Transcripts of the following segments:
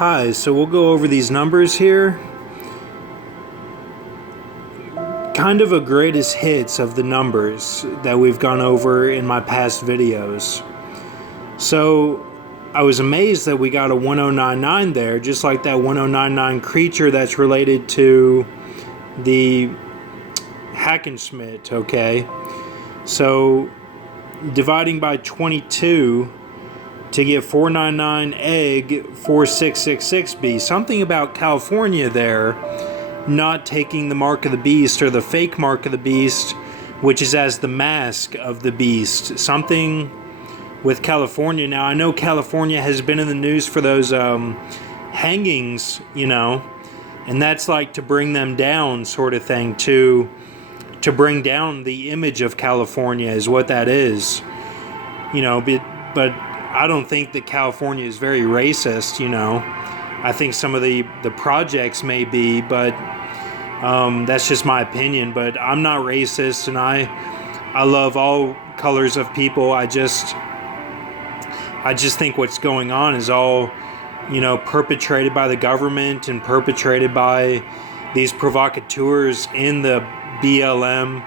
Hi, so we'll go over these numbers here. Kind of a greatest hits of the numbers that we've gone over in my past videos. So I was amazed that we got a 1099 there, just like that 1099 creature that's related to the Hackenschmidt, okay? So dividing by 22 to get 499 egg 4666B. Something about California there not taking the mark of the beast or the fake mark of the beast, which is as the mask of the beast. Something with California. Now, I know California has been in the news for those hangings, you know, and that's like to bring them down sort of thing, to bring down the image of California is what that is, you know, but I don't think that California is very racist, you know. I think some of the projects may be, but that's just my opinion. But I'm not racist, and I love all colors of people. I just think what's going on is all, you know, perpetrated by the government and perpetrated by these provocateurs in the BLM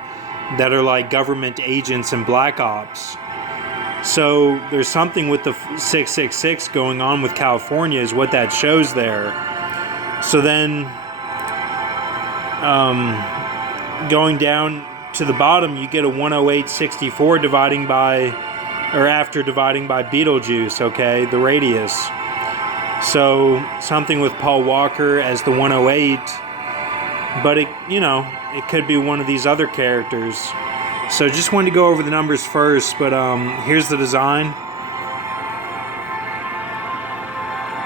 that are like government agents and black ops. So there's something with the 666 going on with California is what that shows there. So then going down to the bottom, you get a 10864 dividing by, or after dividing by Beetlejuice, okay, the radius. So something with Paul Walker as the 108, but it, you know, it could be one of these other characters. So just wanted to go over the numbers first, but here's the design.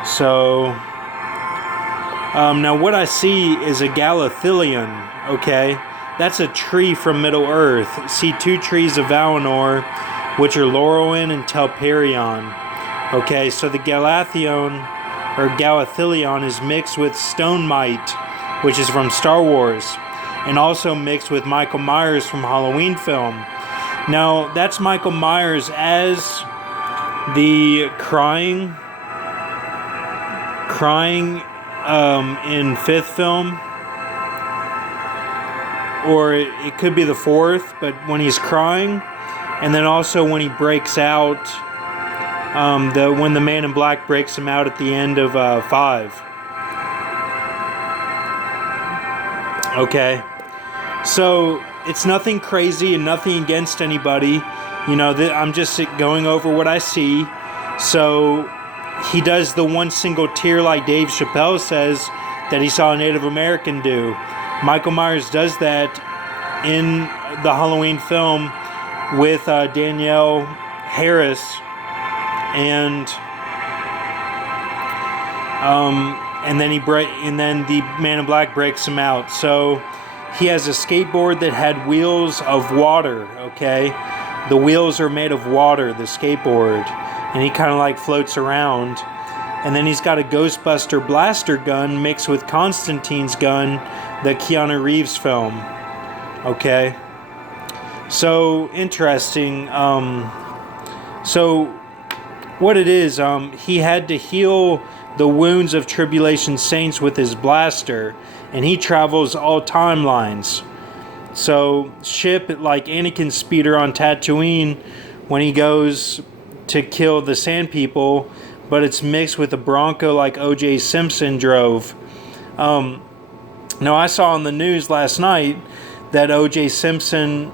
So now what I see is a Galathilion, okay? That's a tree from Middle-earth. See two trees of Valinor, which are Lorwyn and Telperion. Okay, so the Galathion, or Galathilion, is mixed with Stone Mite, which is from Star Wars, and also mixed with Michael Myers from Halloween film. Now, that's Michael Myers as the crying in fifth film, or it could be the fourth, but when he's crying, and then also when he breaks out, when the Man in Black breaks him out at the end of 5. Okay. So it's nothing crazy and nothing against anybody. You know, I'm just going over what I see. So he does the one single tear like Dave Chappelle says that he saw a Native American do. Michael Myers does that in the Halloween film with Danielle Harris, and then the Man in Black breaks him out. So he has a skateboard that had wheels of water, okay? The wheels are made of water, the skateboard, and he kind of like floats around. And then he's got a Ghostbuster blaster gun mixed with Constantine's gun, the Keanu Reeves film, okay? So, interesting. So, what it is, he had to heal the wounds of Tribulation Saints with his blaster, and he travels all timelines. So Ship, like Anakin's speeder on Tatooine, when he goes to kill the Sand People, but it's mixed with a Bronco like O.J. Simpson drove. Now I saw on the news last night that O.J. Simpson,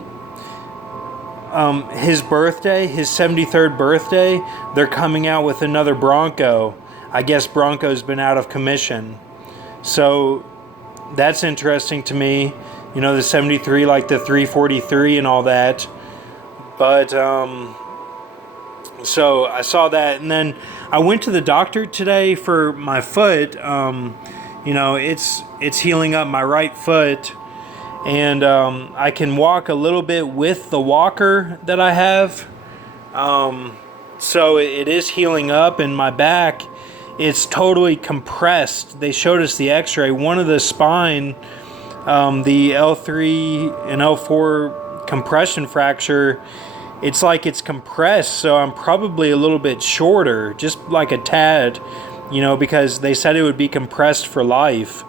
his birthday, his 73rd birthday, they're coming out with another Bronco. I guess Bronco's been out of commission. So that's interesting to me. You know, the 73, like the 343 and all that. But, so I saw that. And then I went to the doctor today for my foot. You know, it's healing up my right foot. And I can walk a little bit with the walker that I have. So it is healing up, and my back, it's totally compressed. They showed us the x-ray. One of the spine, the L3 and L4 compression fracture, it's like it's compressed, so I'm probably a little bit shorter, just like a tad. because they said it would be compressed for life.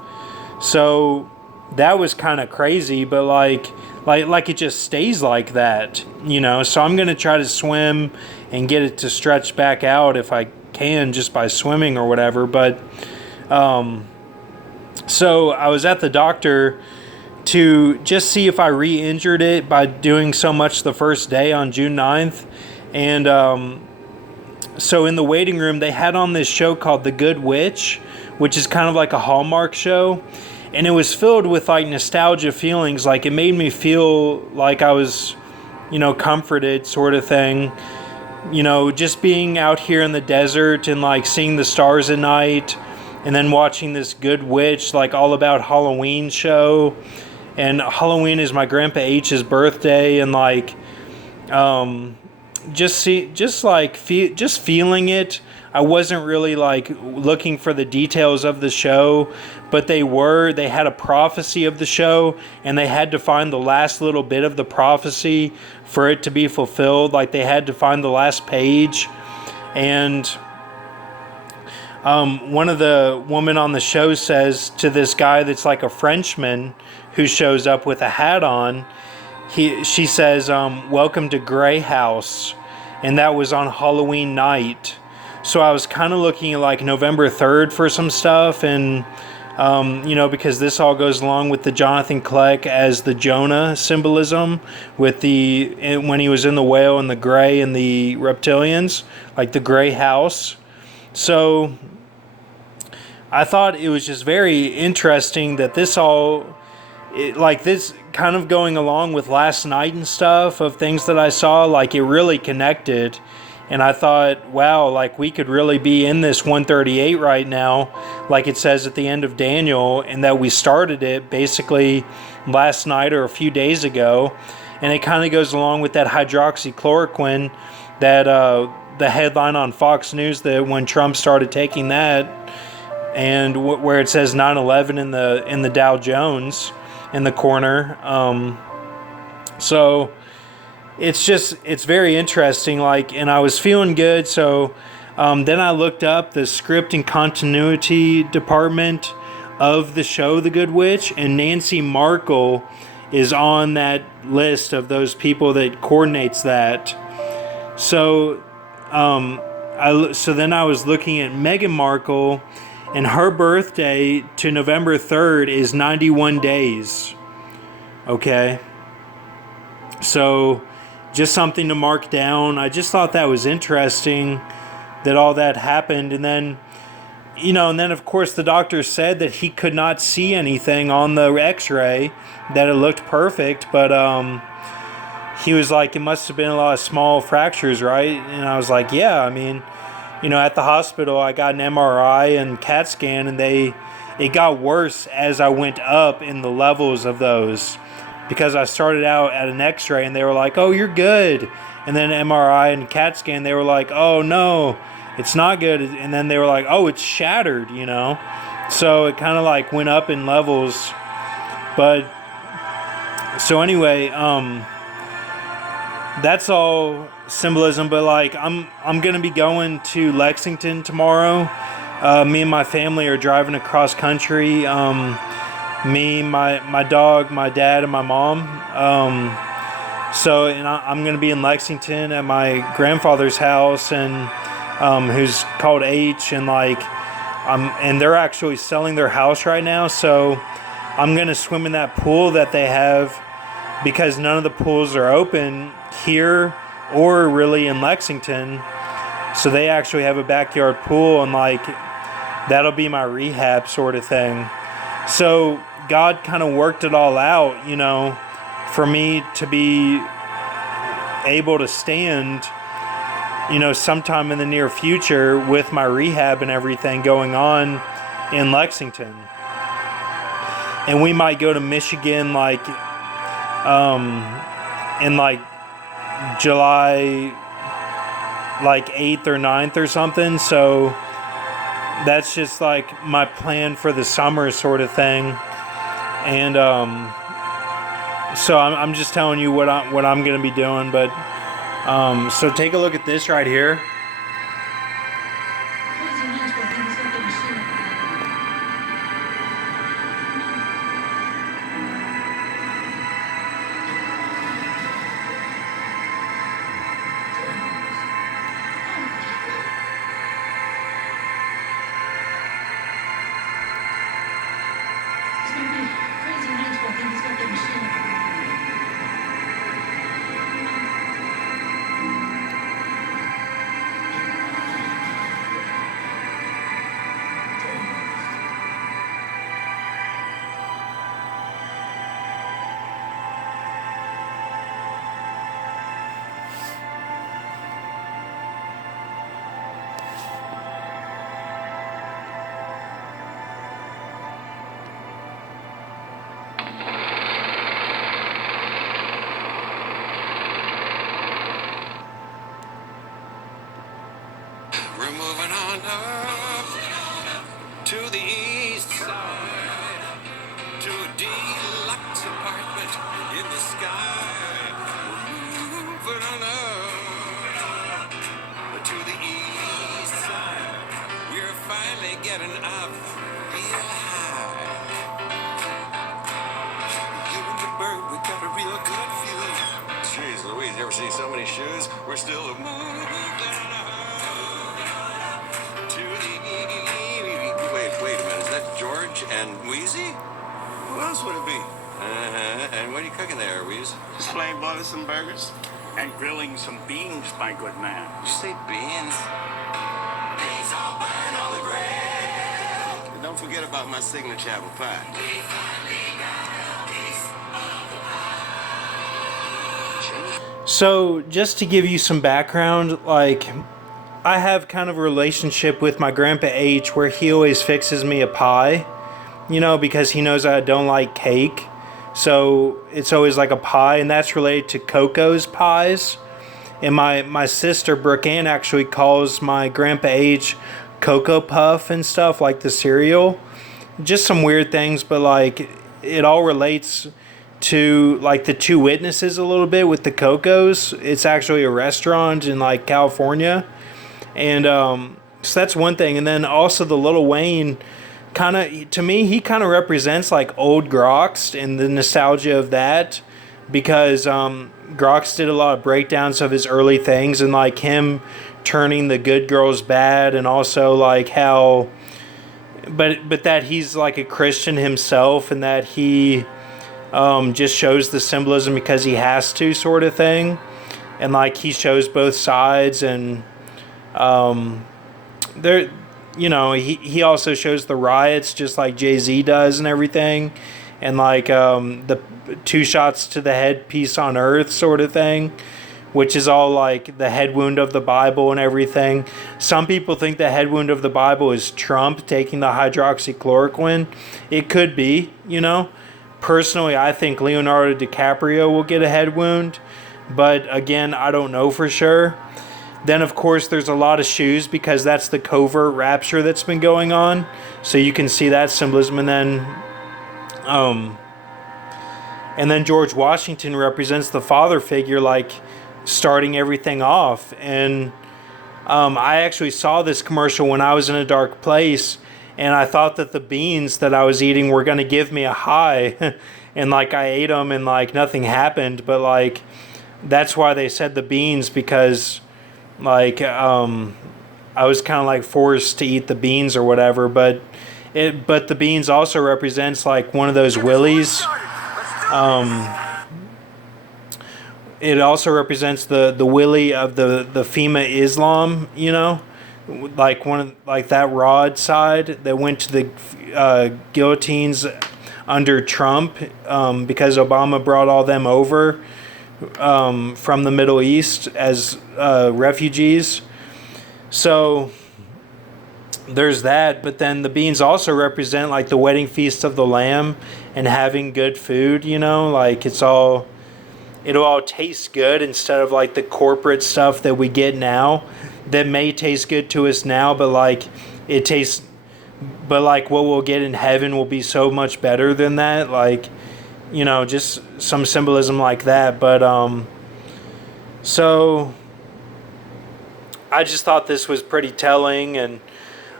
So that was kind of crazy, but like it just stays like that, So I'm going to try to swim and get it to stretch back out if I can, just by swimming or whatever. But so I was at the doctor to just see if I re-injured it by doing so much the first day on June 9th. And so in the waiting room, they had on this show called The Good Witch, which is kind of like a Hallmark show. And it was filled with like nostalgia feelings. Like it made me feel like I was, comforted, sort of thing. Just being out here in the desert and like seeing the stars at night, and then watching this Good Witch, like all about Halloween show. And Halloween is my Grandpa H's birthday, and like, just feeling it. I wasn't really like looking for the details of the show, but they had a prophecy of the show, and they had to find the last little bit of the prophecy for it to be fulfilled. Like they had to find the last page. And one of the women on the show says to this guy that's like a Frenchman who shows up with a hat on, she says, "Welcome to Grey House," and that was on Halloween night. So I was kind of looking at like November 3rd for some stuff, and because this all goes along with the Jonathan Kleck as the Jonah symbolism with when he was in the whale and the gray and the reptilians, like the Grey House. So I thought it was just very interesting that this kind of going along with last night and stuff of things that I saw, like it really connected. And I thought, wow, like we could really be in this 138 right now, like it says at the end of Daniel, and that we started it basically last night or a few days ago. And it kind of goes along with that hydroxychloroquine, that the headline on Fox News that when Trump started taking that, and where it says 9/11 in the Dow Jones in the corner. So it's very interesting, and I was feeling good. So then I looked up the script and continuity department of the show The Good Witch, and Nancy Markle is on that list of those people that coordinates that. So then I was looking at Meghan Markle, and her birthday to November 3rd is 91 days. Okay. So just something to mark down. I just thought that was interesting that all that happened. And then, of course the doctor said that he could not see anything on the x-ray, that it looked perfect, but he was like, it must have been a lot of small fractures, right? And I was like, yeah, I mean, at the hospital I got an MRI and CAT scan, and it got worse as I went up in the levels of those. Because I started out at an x-ray and they were like, oh, you're good. And then MRI and CAT scan, they were like, oh, no, it's not good. And then they were like, oh, it's shattered, So it kind of like went up in levels. But so anyway, that's all symbolism. But like I'm going to be going to Lexington tomorrow. Me and my family are driving across country. Me, my dog, my dad, and my mom. And I'm going to be in Lexington at my grandfather's house, and who's called H, and and they're actually selling their house right now. So I'm going to swim in that pool that they have, because none of the pools are open here or really in Lexington. So they actually have a backyard pool, and that'll be my rehab sort of thing. So God kind of worked it all out, for me to be able to stand, sometime in the near future with my rehab and everything going on in Lexington. And we might go to Michigan in July 8th or 9th or something. So that's just my plan for the summer sort of thing. And so I'm just telling you what I'm going to be doing. But so take a look at this right here. to the east side, to a deluxe apartment in the sky. We're moving on up to the east side. We're finally getting up real high. You and the bird, we got a real good view. Jeez Louise, you ever see so many shoes? We're still moving on to the... Wait a minute, is that George and Wheezy? Who else would it be? And what are you cooking there, Wheeze? Just plain boiling some burgers and grilling some beans, my good man. Did you say beans? Beans all burn on the grill. And don't forget about my signature apple pie. We finally got a piece of the pie. So, just to give you some background, like, I have kind of a relationship with my Grandpa H where he always fixes me a pie, you know, because he knows I don't like cake. So, it's always like a pie, and that's related to Coco's pies. And my sister, Brooke Ann, actually calls my Grandpa H Cocoa Puff and stuff, like the cereal. Just some weird things, but, like, it all relates to, like, the Two Witnesses a little bit with the Cocos. It's actually a restaurant in, like, California. And so that's one thing. And then also the Lil Wayne, kind of, to me, he kind of represents, like, old Grox and the nostalgia of that. Because Grox did a lot of breakdowns of his early things, and, like, him turning the good girls bad, and also, like, how... But that he's, like, a Christian himself, and that he... just shows the symbolism because he has to, sort of thing. And, like, he shows both sides, and there, you know, he also shows the riots just like Jay-Z does and everything. And, like, the 2 shots to the head, peace on earth sort of thing, which is all, like, the head wound of the Bible and everything. Some people think the head wound of the Bible is Trump taking the hydroxychloroquine. It could be, you know. Personally, I think Leonardo DiCaprio will get a head wound, but again, I don't know for sure. Then, of course, there's a lot of shoes because that's the covert rapture that's been going on. So you can see that symbolism. And then George Washington represents the father figure, like, starting everything off. And I actually saw this commercial when I was in a dark place, and I thought that the beans that I was eating were going to give me a high. And, like, I ate them and, like, nothing happened. But, like, that's why they said the beans, because, like, I was kind of, like, forced to eat the beans or whatever. But the beans also represents, like, one of those willies. It also represents the willy of the FEMA Islam, you know, like like that rod side that went to the guillotines under Trump, because Obama brought all them over from the Middle East as refugees. So there's that. But then the beans also represent, like, the wedding feast of the Lamb and having good food, you know, like, it'll all taste good instead of, like, the corporate stuff that we get now that may taste good to us now, but, like, but, like, what we'll get in heaven will be so much better than that. Like, you know, just some symbolism like that. But so I just thought this was pretty telling. And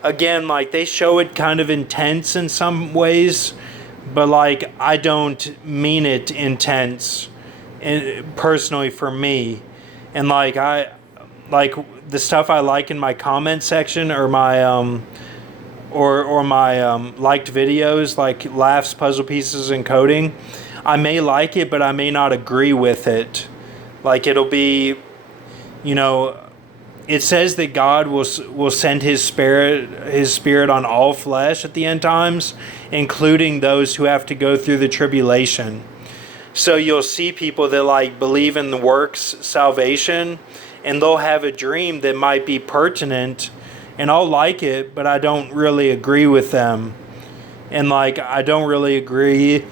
again, like, they show it kind of intense in some ways, but, like, I don't mean it intense. And personally, for me, and, like, I like the stuff I like in my comment section, or my my liked videos, like laughs, puzzle pieces, and coding. I may like it, but I may not agree with it. Like, it'll be, you know, it says that God will send His Spirit on all flesh at the end times, including those who have to go through the tribulation. So you'll see people that, like, believe in the works salvation, and they'll have a dream that might be pertinent, and I'll like it, but I don't really agree with them. And, like, I don't really agree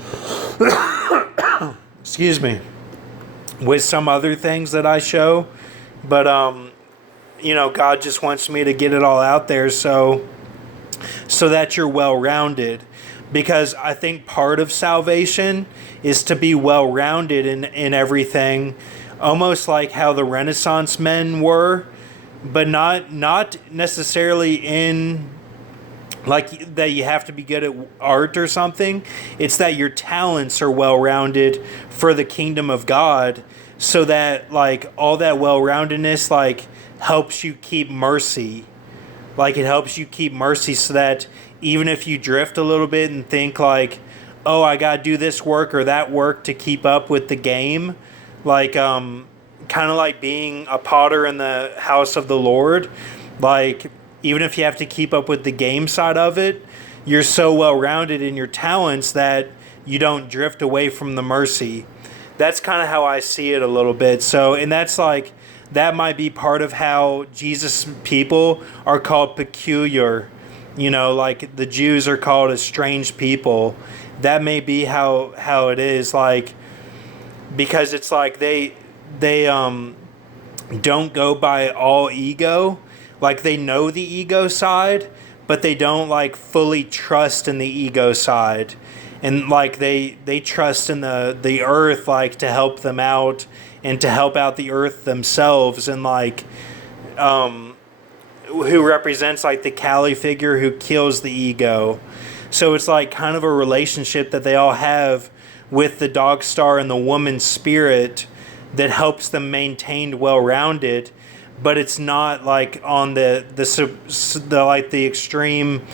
excuse me, with some other things that I show. But you know, God just wants me to get it all out there. So so that you're well-rounded. Because I think part of salvation is to be well-rounded in everything, almost like how the Renaissance men were, but not necessarily in like that you have to be good at art or something. It's that your talents are well-rounded for the kingdom of God, so that like all that well-roundedness like helps you keep mercy. Like it helps you keep mercy so that even if you drift a little bit and think like, oh, I got to do this work or that work to keep up with the game, like kind of like being a potter in the house of the Lord, like even if you have to keep up with the game side of it, you're so well-rounded in your talents that you don't drift away from the mercy. That's kind of how I see it a little bit. So, and that's like, that might be part of how Jesus' people are called peculiar. You know, like the Jews are called a strange people. That may be how it is, like, because it's like they don't go by all ego. Like they know the ego side, but they don't like fully trust in the ego side. And like they trust in the earth, like to help them out and to help out the earth themselves, and like who represents like the Kali figure who kills the ego. So it's like kind of a relationship that they all have with the dog star and the woman spirit that helps them maintain well-rounded, but it's not like on the like the extreme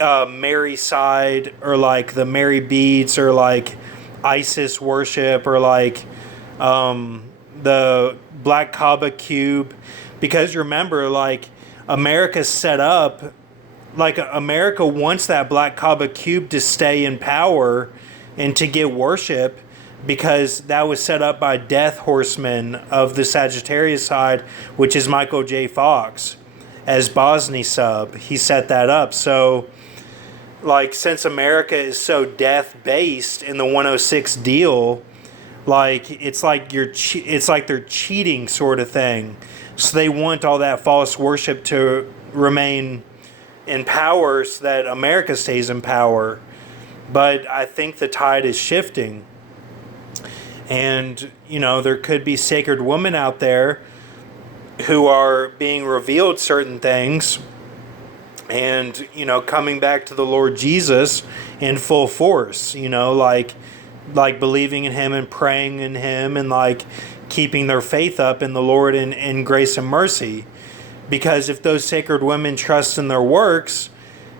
Mary side, or like the Mary beads, or like Isis worship, or like the Black Kaaba cube. Because remember, like America's set up, like America wants that Black Kaaba cube to stay in power and to get worship, because that was set up by Death Horseman of the Sagittarius side, which is Michael J. Fox as Bosny sub. He set that up. So like since America is so death based in the 106 deal, like it's like it's like they're cheating sort of thing. So they want all that false worship to remain in power so that America stays in power. But I think the tide is shifting. And, you know, there could be sacred women out there who are being revealed certain things and, you know, coming back to the Lord Jesus in full force, you know, like believing in him and praying in him and like keeping their faith up in the Lord in grace and mercy. Because if those sacred women trust in their works,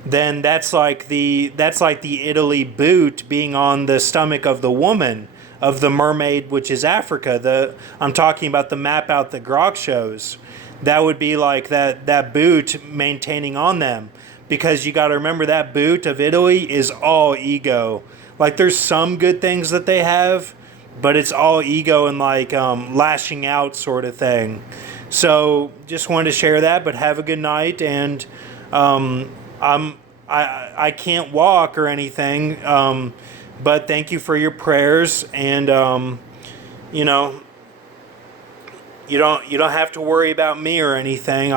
then that's like the Italy boot being on the stomach of the woman, of the mermaid, which is Africa. I'm talking about the map out that Grok shows. That would be like that boot maintaining on them. Because you got to remember that boot of Italy is all ego. Like there's some good things that they have, but it's all ego and like lashing out sort of thing. So just wanted to share that, but have a good night. And I can't walk or anything, but thank you for your prayers. And you know, you don't have to worry about me or anything.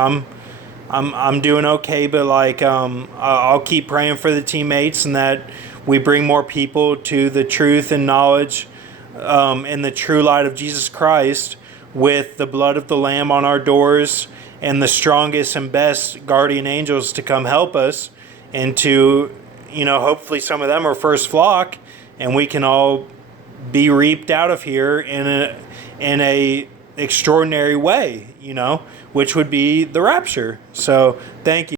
I'm doing okay, but like I'll keep praying for the teammates and that we bring more people to the truth and knowledge and the true light of Jesus Christ, with the blood of the Lamb on our doors and the strongest and best guardian angels to come help us, and to, you know, hopefully some of them are first flock and we can all be reaped out of here in a extraordinary way, you know, which would be the rapture. So thank you.